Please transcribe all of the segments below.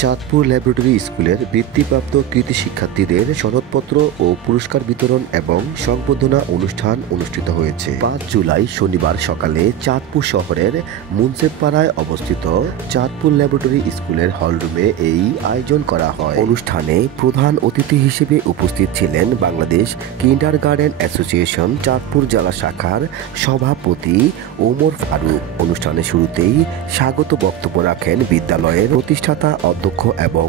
Chandpur laboratory স্কুলের বৃত্তিপ্রাপ্ত কৃতি শিক্ষার্থীদের সনদপত্র ও পুরস্কার বিতরণ এবং সংবর্ধনা অনুষ্ঠান অনুষ্ঠিত হয়েছে 5 জুলাই শনিবার সকালে চাঁদপুর শহরের মুন্সেফপাড়ায় অবস্থিত চাঁদপুর ল্যাবরেটরি স্কুলের হলরুমে এই আয়োজন করা হয়। অনুষ্ঠানে প্রধান অতিথি হিসেবে উপস্থিত ছিলেন বাংলাদেশ কিন্ডারগার্টেন অ্যাসোসিয়েশন চাঁদপুর জেলা শাখার সভাপতি ওমর ফারুক। অনুষ্ঠানের শুরুতেই স্বাগত বক্তব্য রাখেন বিদ্যালয়ের প্রতিষ্ঠাতা অধ্যক্ষ এবং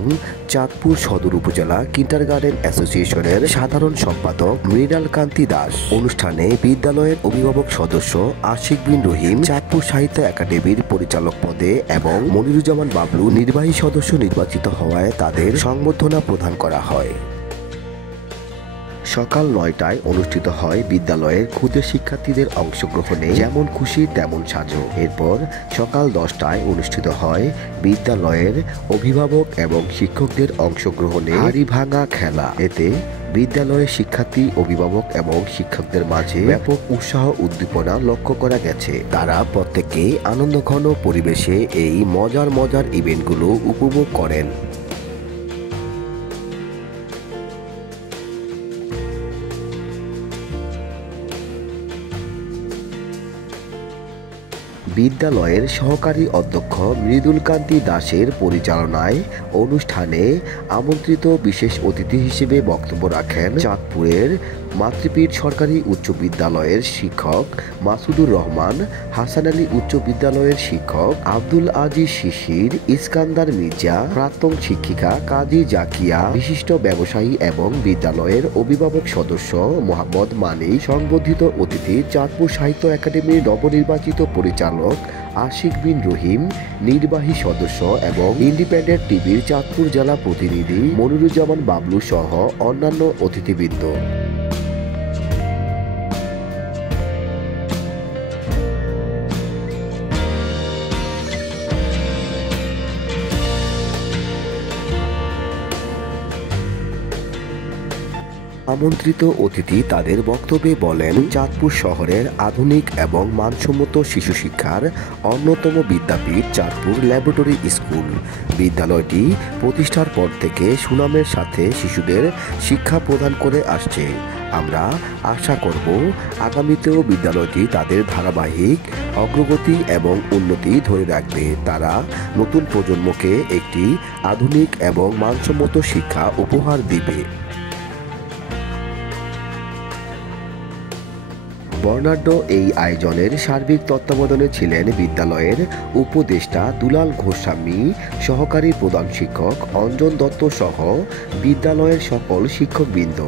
চাঁদপুর সদর উপজেলা কিন্ডারগার্টেন অ্যাসোসিয়েশনের সাধারণ সম্পাদক মৃণাল কান্তি দাস। অনুষ্ঠানে বিদ্যালয়ের অভিভাবক সদস্য আশিক বিন রহিম চাঁদপুর সাহিত্য একাডেমির পরিচালক পদে এবং মনিরুজ্জামান বাবলু নির্বাহী সদস্য নির্বাচিত হওয়ায় তাদের সংবর্ধনা প্রদান করা হয়। সকাল 9টায় অনুষ্ঠিত হয় বিদ্যালয়ের ক্ষুদে শিক্ষার্থীদের অংশগ্রহণে যেমন খুশি তেমন সাজো। এরপর সকাল 10টায় অনুষ্ঠিত হয় বিদ্যালয়ের অভিভাবক এবং শিক্ষকদের অংশগ্রহণে হাড়ি ভাঙা খেলা। এতে বিদ্যালয়ের শিক্ষার্থী, অভিভাবক এবং শিক্ষকদের মাঝে ব্যাপক উৎসাহ উদ্দীপনা লক্ষ্য করা গেছে। তারা প্রত্যেকে আনন্দঘন পরিবেশে এই মজার ইভেন্টগুলো উপভোগ করেন। বিদ্যালয়ের সহকারী অধ্যক্ষ মৃদুল কান্তি দাসের পরিচালনায় অনুষ্ঠানে আমন্ত্রিত বিশেষ অতিথি হিসেবে বক্তব্য রাখেন চাঁদপুরের মাতৃপীঠ সরকারি উচ্চ বিদ্যালয়ের শিক্ষক মাসুদুর রহমান, হাসান আলী উচ্চ বিদ্যালয়ের শিক্ষক আব্দুল আজিজ শিশির, ইস্কান্দার মির্জা, প্রাক্তন শিক্ষিকা কাজী জাকিয়া, বিশিষ্ট ব্যবসায়ী এবং বিদ্যালয়ের অভিভাবক সদস্য মোহাম্মদ মানি, সংবর্ধিত অতিথি চাঁদপুর সাহিত্য একাডেমির নবনির্বাচিত পরিচালক আশিক বিন রহিম, নির্বাহী সদস্য এবং ইন্ডিপেন্ডেন্ট টিভির চাঁদপুর জেলা প্রতিনিধি মনিরুজ্জামান বাবলু সহ অন্যান্য অতিথিবৃন্দ। আমন্ত্রিত অতিথি তাদের বক্তব্যে বলেন, চাঁদপুর শহরের আধুনিক এবং মানসম্মত শিশু শিক্ষার অন্যতম বিদ্যাপীঠ চাঁদপুর ল্যাবরেটরি স্কুল। বিদ্যালয়টি প্রতিষ্ঠার পর থেকে সুনামের সাথে শিশুদের শিক্ষা প্রদান করে আসছে। আমরা আশা করব আগামীতেও বিদ্যালয়টি তাদের ধারাবাহিক অগ্রগতি এবং উন্নতি ধরে রাখবে। তারা নতুন প্রজন্মকে একটি আধুনিক এবং মানসম্মত শিক্ষা উপহার দিবে। বর্ণাঢ্য এই আয়োজনের সার্বিক তত্ত্বাবধানে ছিলেন বিদ্যালয়ের উপদেষ্টা দুলাল গোস্বামী, সহকারী প্রধান শিক্ষক অঞ্জন দত্ত সহ বিদ্যালয়ের সকল শিক্ষকবৃন্দ।